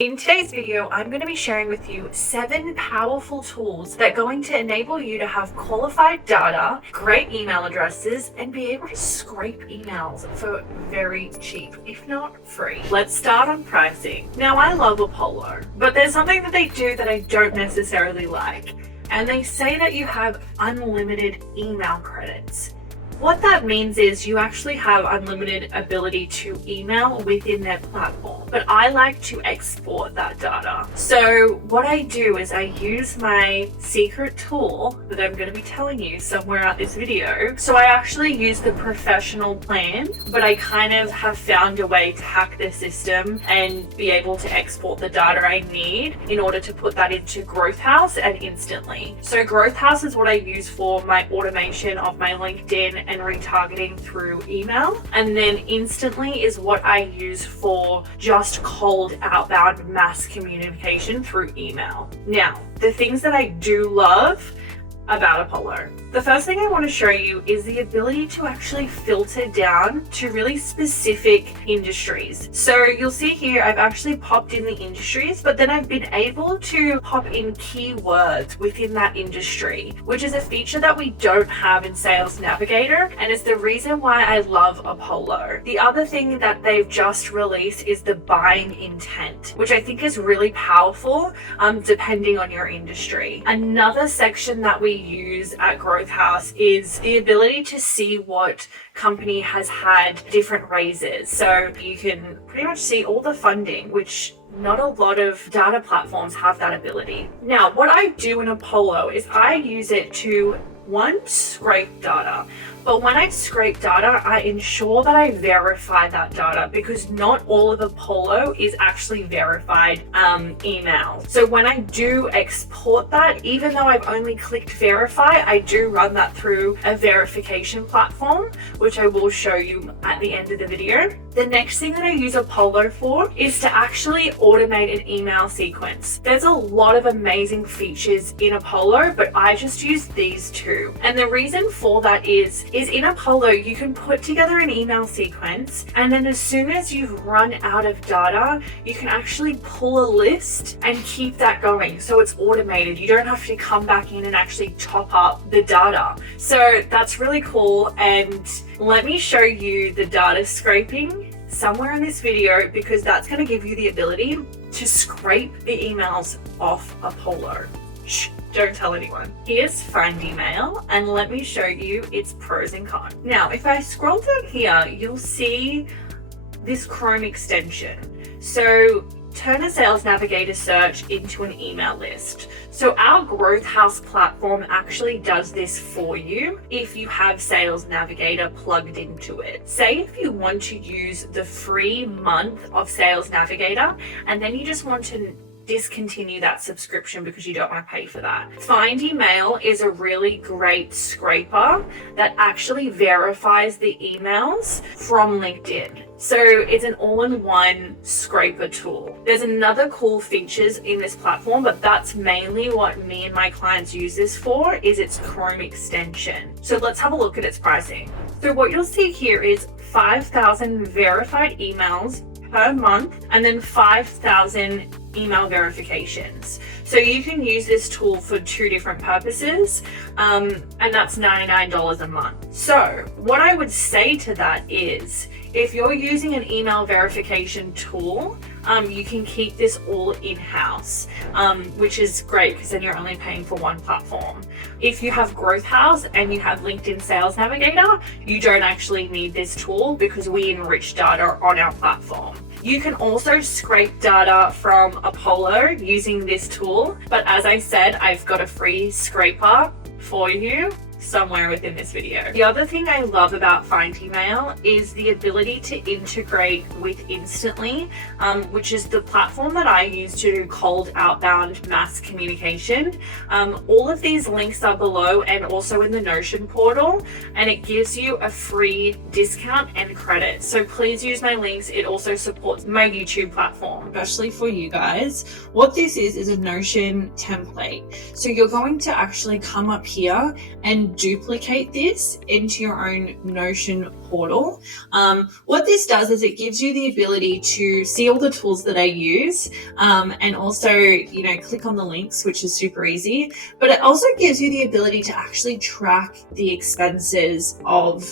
In today's video, I'm going to be sharing with you 7 powerful tools that are going to enable you to have qualified data, great email addresses, and be able to scrape emails for very cheap, if not free. Let's start on pricing. Now, I love Apollo, but there's something that they do that I don't necessarily like. And they say that you have unlimited email credits. What that means is you actually have unlimited ability to email within their platform, but I like to export that data. So what I do is I use my secret tool that I'm going to be telling you somewhere out this video. So I actually use the professional plan, but I kind of have found a way to hack the system and be able to export the data I need in order to put that into Growth Haus and instantly. So Growth Haus is what I use for my automation of my LinkedIn and retargeting through email, and then instantly is what I use for just cold outbound mass communication through email. Now, the things that I do love about Apollo. The first thing I want to show you is the ability to actually filter down to really specific industries. So you'll see here, I've actually popped in the industries, but then I've been able to pop in keywords within that industry, which is a feature that we don't have in Sales Navigator, and it's the reason why I love Apollo. The other thing that they've just released is the buying intent, which I think is really powerful, depending on your industry. Another section that we use at Growth Haus is the ability to see what company has had different raises. So you can pretty much see all the funding, which not a lot of data platforms have that ability. Now, what I do in Apollo is I use it to scrape data. But when I scrape data, I ensure that I verify that data because not all of Apollo is actually verified email. So when I do export that, even though I've only clicked verify, I do run that through a verification platform, which I will show you at the end of the video. The next thing that I use Apollo for is to actually automate an email sequence. There's a lot of amazing features in Apollo, but I just use these two. And the reason for that is in Apollo, you can put together an email sequence, and then as soon as you've run out of data, you can actually pull a list and keep that going. So it's automated. You don't have to come back in and actually top up the data. So that's really cool. And let me show you the data scraping somewhere in this video, because that's going to give you the ability to scrape the emails off Apollo. Shh, don't tell anyone. Here's Find Email, and let me show you its pros and cons. Now, if I scroll down here, you'll see this Chrome extension. So turn a Sales Navigator search into an email list. So our Growth Haus platform actually does this for you if you have Sales Navigator plugged into it. Say if you want to use the free month of Sales Navigator, and then you just want to discontinue that subscription because you don't want to pay for that. Find Email is a really great scraper that actually verifies the emails from LinkedIn. So it's an all-in-one scraper tool. There's another cool features in this platform, but that's mainly what me and my clients use this for, is its Chrome extension. So let's have a look at its pricing. So what you'll see here is 5,000 verified emails per month, and then 5,000 email verifications. So you can use this tool for 2 different purposes, and that's $99 a month. So what I would say to that is, if you're using an email verification tool, you can keep this all in-house, which is great because then you're only paying for one platform. If you have Growth Haus and you have LinkedIn Sales Navigator, you don't actually need this tool because we enrich data on our platform. You can also scrape data from Apollo using this tool, but as I said, I've got a free scraper for you somewhere within this video. The other thing I love about Find Email is the ability to integrate with Instantly, which is the platform that I use to do cold outbound mass communication. All of these links are below and also in the Notion portal, and it gives you a free discount and credit. So please use my links. It also supports my YouTube platform. Especially for you guys, what this is a Notion template. So you're going to actually come up here and duplicate this into your own Notion portal. What this does is it gives you the ability to see all the tools that I use, and also, click on the links, which is super easy. But it also gives you the ability to actually track the expenses of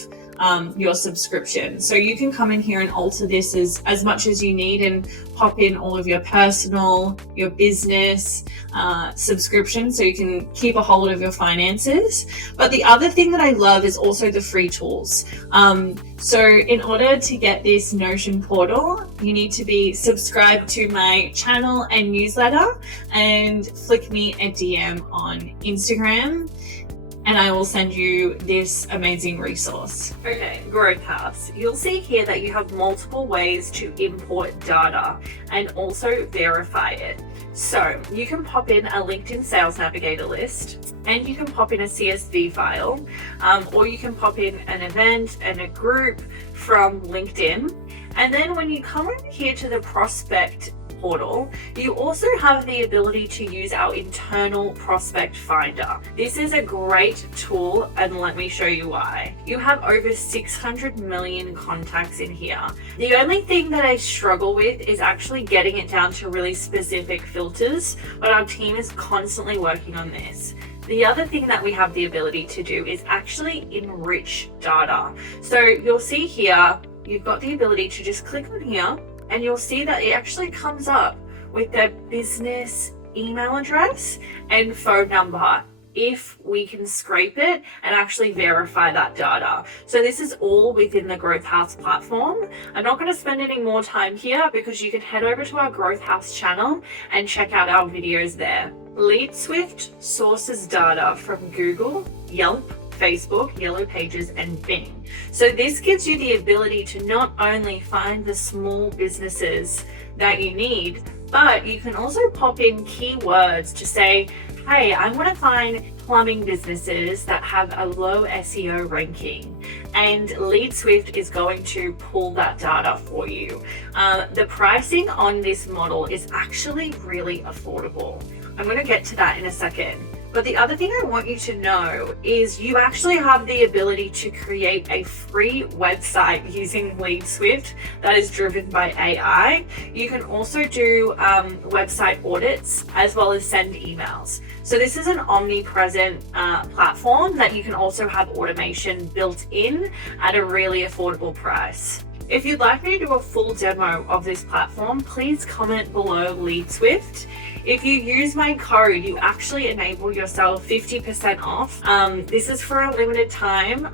your subscription. So you can come in here and alter this as much as you need and pop in all of your personal, your business subscriptions, so you can keep a hold of your finances. But the other thing that I love is also the free tools. So in order to get this Notion portal, you need to be subscribed to my channel and newsletter and flick me a DM on Instagram, and I will send you this amazing resource. Okay, Growth House. You'll see here that you have multiple ways to import data and also verify it. So you can pop in a LinkedIn Sales Navigator list, and you can pop in a CSV file, or you can pop in an event and a group from LinkedIn. And then when you come over here to the prospect portal, you also have the ability to use our internal prospect finder. This is a great tool, and let me show you why. You have over 600 million contacts in here. The only thing that I struggle with is actually getting it down to really specific filters, but our team is constantly working on this. The other thing that we have the ability to do is actually enrich data. So you'll see here, you've got the ability to just click on here, and you'll see that it actually comes up with their business email address and phone number, if we can scrape it and actually verify that data. So this is all within the Growth House platform. I'm not going to spend any more time here because you can head over to our Growth House channel and check out our videos there. LeadSwift sources data from Google, Yelp, Facebook, Yellow Pages, and Bing. So this gives you the ability to not only find the small businesses that you need, but you can also pop in keywords to say, hey, I want to find plumbing businesses that have a low SEO ranking, and LeadSwift is going to pull that data for you. The pricing on this model is actually really affordable. I'm going to get to that in a second. But the other thing I want you to know is you actually have the ability to create a free website using LeadSwift that is driven by AI. You can also do website audits as well as send emails. So this is an omnipresent platform that you can also have automation built in at a really affordable price. If you'd like me to do a full demo of this platform, please comment below LeadSwift. If you use my code, you actually enable yourself 50% off. This is for a limited time,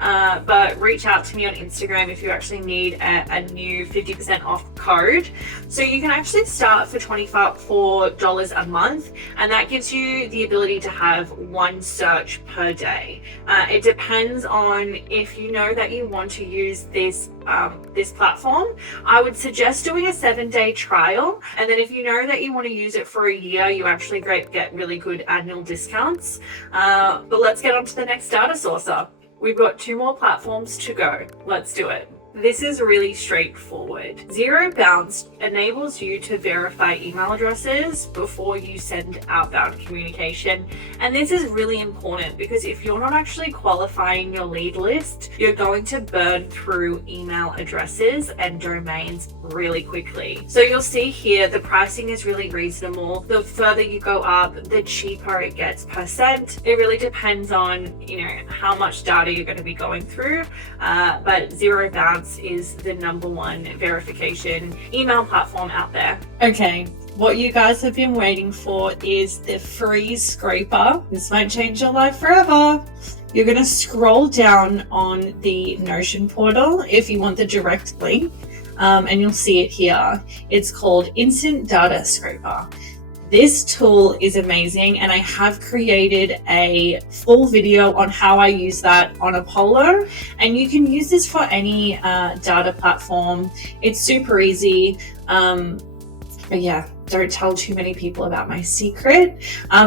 but reach out to me on Instagram if you actually need a new 50% off code. So you can actually start for $24 a month, and that gives you the ability to have one search per day. It depends on if you know that you want to use this platform. I would suggest doing a 7-day trial, and then if you know that you want to use it for a year, you actually get really good annual discounts. But let's get on to the next data sourcer. We've got 2 more platforms to go. Let's do it. This is really straightforward. Zero Bounce enables you to verify email addresses before you send outbound communication. And this is really important because if you're not actually qualifying your lead list, you're going to burn through email addresses and domains really quickly. So you'll see here, the pricing is really reasonable. The further you go up, the cheaper it gets per cent. It really depends on, how much data you're going to be going through. But Zero Bounce is the #1 verification email platform out there. Okay, what you guys have been waiting for is the free scraper. This might change your life forever. You're going to scroll down on the Notion portal if you want the direct link, and you'll see it here. It's called Instant Data Scraper. This tool is amazing, and I have created a full video on how I use that on Apollo, and you can use this for any data platform. It's super easy. But yeah, don't tell too many people about my secret.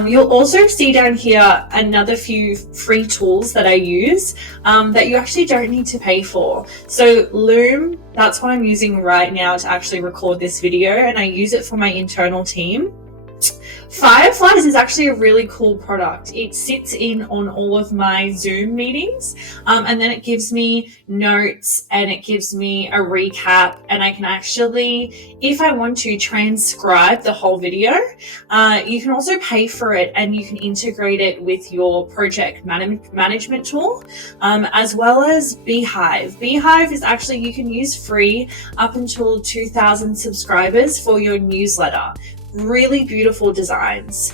You'll also see down here another few free tools that I use that you actually don't need to pay for. So Loom, that's what I'm using right now to actually record this video, and I use it for my internal team. Fireflies is actually a really cool product. It sits in on all of my Zoom meetings, and then it gives me notes and it gives me a recap, and I can actually, if I want to, transcribe the whole video. You can also pay for it, and you can integrate it with your project management tool, as well as Beehive. Beehive is actually, you can use free up until 2,000 subscribers for your newsletter. Really beautiful designs.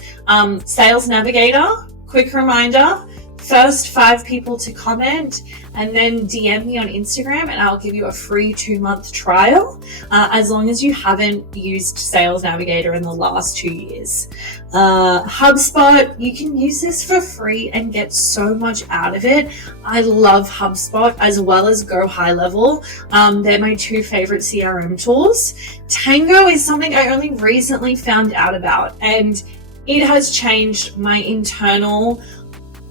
Sales Navigator, quick reminder, first 5 people to comment and then DM me on Instagram and I'll give you a free 2-month trial, as long as you haven't used Sales Navigator in the last 2 years. HubSpot, you can use this for free and get so much out of it. I love HubSpot as well as Go High Level. They're my 2 favorite CRM tools. Tango is something I only recently found out about, and it has changed my internal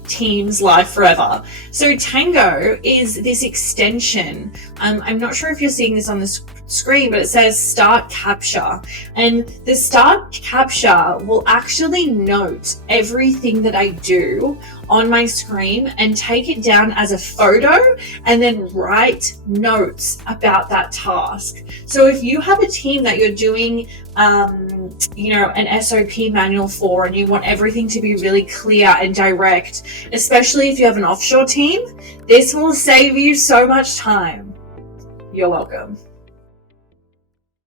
team's life forever. So Tango is this extension. I'm not sure if you're seeing this on the screen, but it says Start Capture. And the Start Capture will actually note everything that I do on my screen and take it down as a photo and then write notes about that task. So if you have a team that you're doing an SOP manual for, and you want everything to be really clear and direct, especially if you have an offshore team, this will save you so much time. You're welcome.